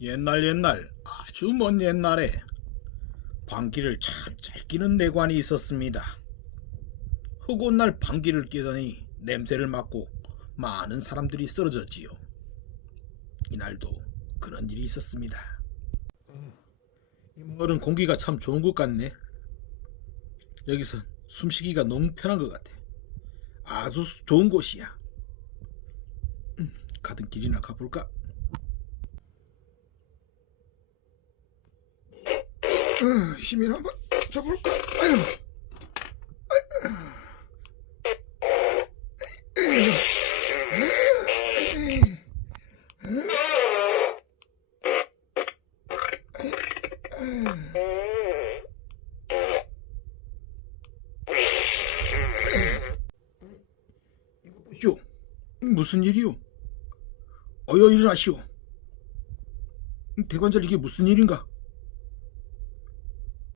옛날 옛날 아주 먼 옛날에 방귀를 참 잘 끼는 내관이 있었습니다. 흑온 날 방귀를 끼더니 냄새를 맡고 많은 사람들이 쓰러졌지요. 이날도 그런 일이 있었습니다. 이 몽골은 공기가 참 좋은 것 같네. 여기서 숨쉬기가 너무 편한 것 같아. 아주 수- 좋은 곳이야. 음, 가던 길이나 가볼까? 힘이나 한번 줘볼까? 아유. 쇼, 무슨 일이오? 어여 일어나시오. 대관절 이게 무슨 일인가?